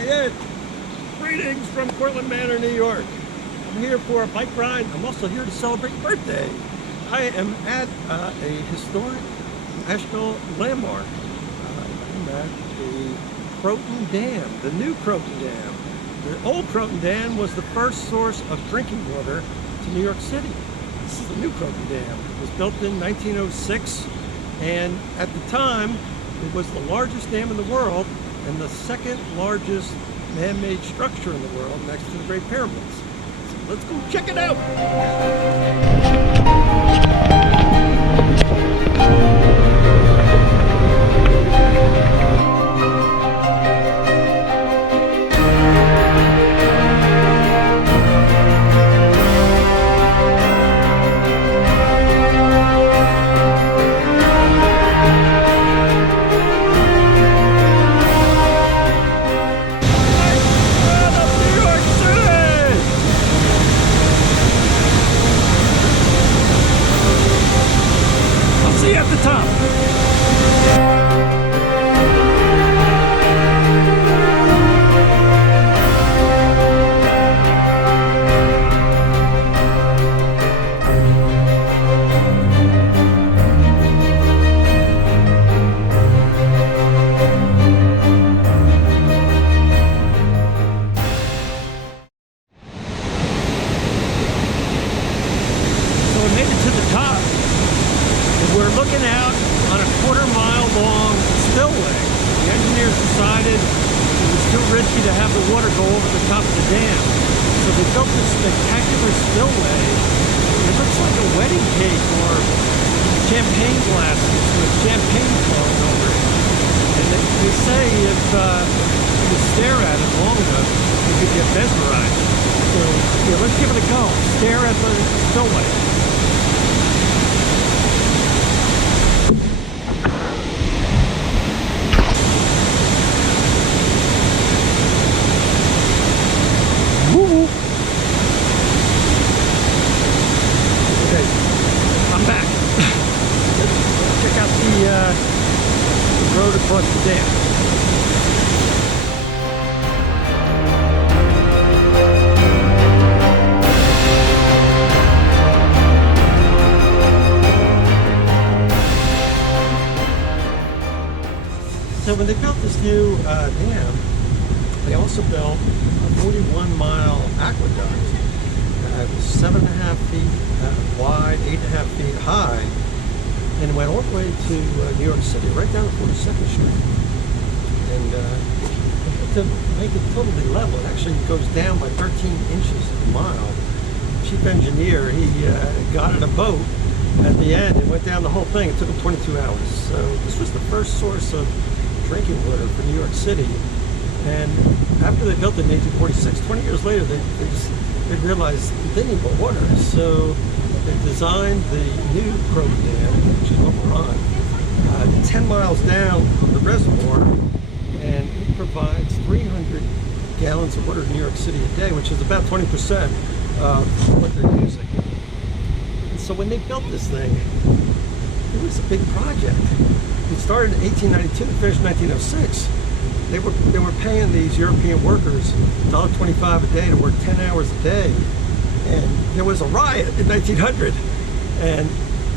quiet. Greetings from Cortland Manor, New York. I'm here for a bike ride. I'm also here to celebrate birthday. I am at a historic national landmark. I'm at the Croton Dam, the new Croton Dam. The old Croton Dam was the first source of drinking water to New York City. This is the new Croton Dam. It was built in 1906, and at the time, it was the largest dam in the world and the second largest man-made structure in the world next to the Great Pyramids. So let's go check it out! At the top. So we made it to the top. We're looking out on a quarter-mile long spillway. The engineers decided it was too risky to have the water go over the top of the dam. So they built this spectacular spillway. It looks like a wedding cake or champagne glasses with champagne flowing over it. And they say if you stare at it long enough, you could get mesmerized. So yeah, let's give it a go. Stare at the spillway. Okay, I'm back. Let's check out the road across the dam. So when they built this new dam, they also built a 41-mile aqueduct. It was 7.5 feet wide, 8.5 feet high, and it went all the way to New York City, right down to 42nd Street. And to make it totally level, it actually goes down by 13 inches a mile. Chief engineer, he got in a boat at the end and went down the whole thing. It took him 22 hours. So this was the first source of drinking water for New York City. And after they built it in 1846, 20 years later, they realized they need more water. So they designed the new Croton Dam, which is what we're on, 10 miles down from the reservoir, and it provides 300 gallons of water to New York City a day, which is about 20% of what they're using. And so when they built this thing, it was a big project. It started in 1892 and finished in 1906. They were paying these European workers $1.25 a day to work 10 hours a day. And there was a riot in 1900. And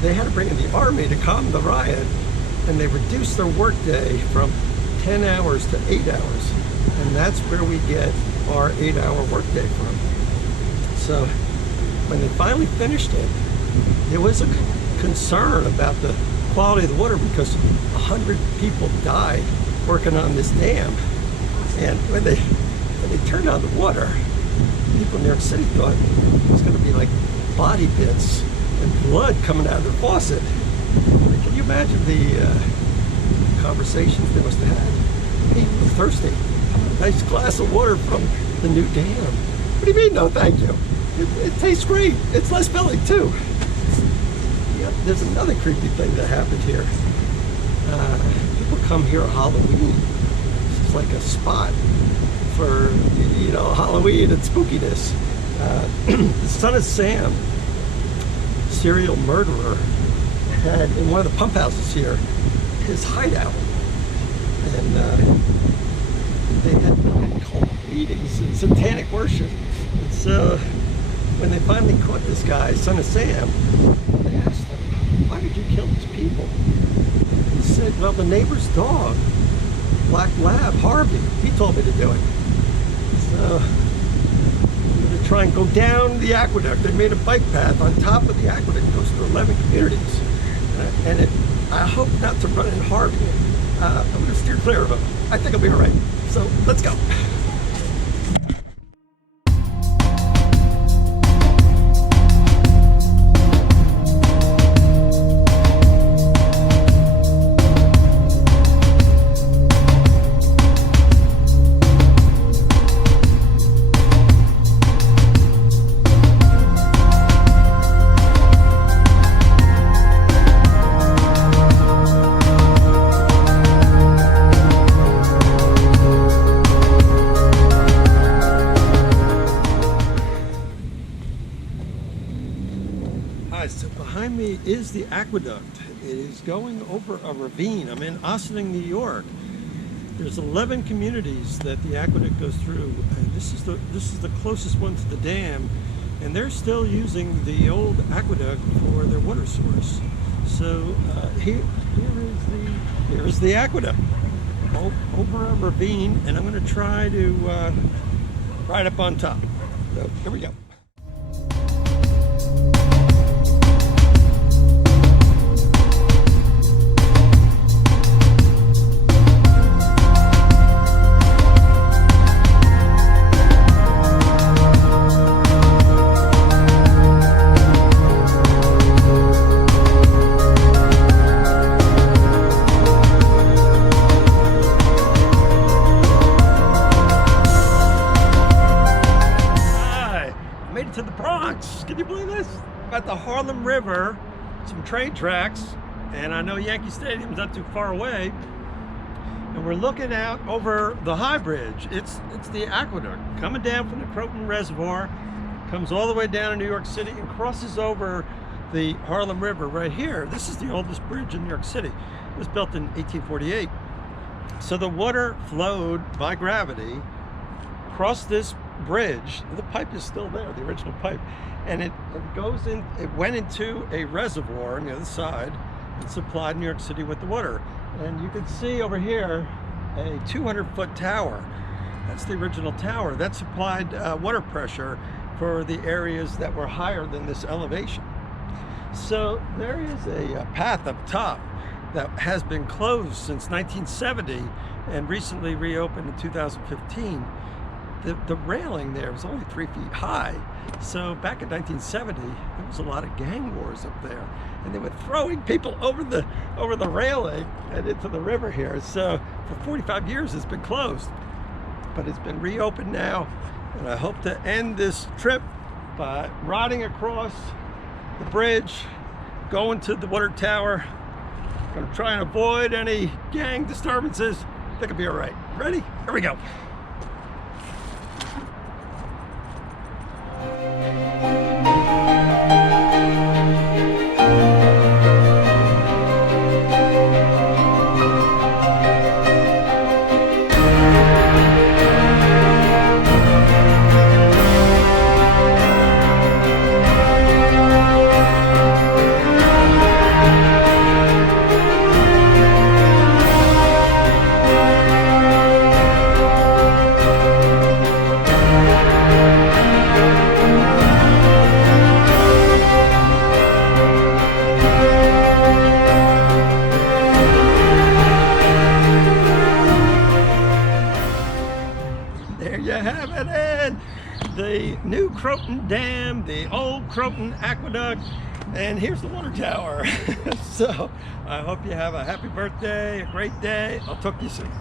they had to bring in the army to calm the riot. And they reduced their workday from 10 hours to 8 hours. And that's where we get our 8-hour workday from. So when they finally finished it, there was a concern about the quality of the water because 100 people died working on this dam. And when they turned on the water, people in New York City thought it was going to be like body bits and blood coming out of their faucet. Can you imagine the conversations they must have had? People were thirsty. A nice glass of water from the new dam. What do you mean, no thank you? It tastes great. It's less filling too. Yep, there's another creepy thing that happened here. People come here at Halloween. It's like a spot for, you know, Halloween and spookiness. The Son of Sam, serial murderer, had in one of the pump houses here his hideout, and they had cult beatings and satanic worship. And so when they finally caught this guy, Son of Sam, they asked him, why did you kill these people? He said, well, the neighbor's dog, Black Lab, Harvey, he told me to do it. So I'm going to try and go down the aqueduct. They made a bike path on top of the aqueduct. It goes through 11 communities. I hope not to run into Harvey. I'm going to steer clear of him. I think I'll be all right. So let's go. So behind me is the aqueduct. It is going over a ravine. I'm in Ossining, New York. There's 11 communities that the aqueduct goes through, and this is the closest one to the dam, and they're still using the old aqueduct for their water source. So here is the aqueduct over a ravine, and I'm going to try to ride up on top. So here we go. To the Bronx. Can you believe this? I'm at the Harlem River, some train tracks, and I know Yankee Stadium's not too far away. And we're looking out over the High Bridge. It's the aqueduct coming down from the Croton Reservoir, comes all the way down to New York City and crosses over the Harlem River right here. This is the oldest bridge in New York City. It was built in 1848. So the water flowed by gravity across this bridge. The pipe is still there, the original pipe, and it goes in. It went into a reservoir on the other side and supplied New York City with the water. And you can see over here a 200-foot tower. That's the original tower that supplied water pressure for the areas that were higher than this elevation. So there is a path up top that has been closed since 1970 and recently reopened in 2015. The railing there was only 3 feet high. So back in 1970, there was a lot of gang wars up there, and they were throwing people over the railing and into the river here. So for 45 years, it's been closed, but it's been reopened now. And I hope to end this trip by riding across the bridge, going to the water tower. I'm gonna try and avoid any gang disturbances. I think I'll be all right. Ready? Here we go. There you have it, and the new Croton Dam, the old Croton Aqueduct, and here's the water tower. So I hope you have a happy birthday, a great day. I'll talk to you soon.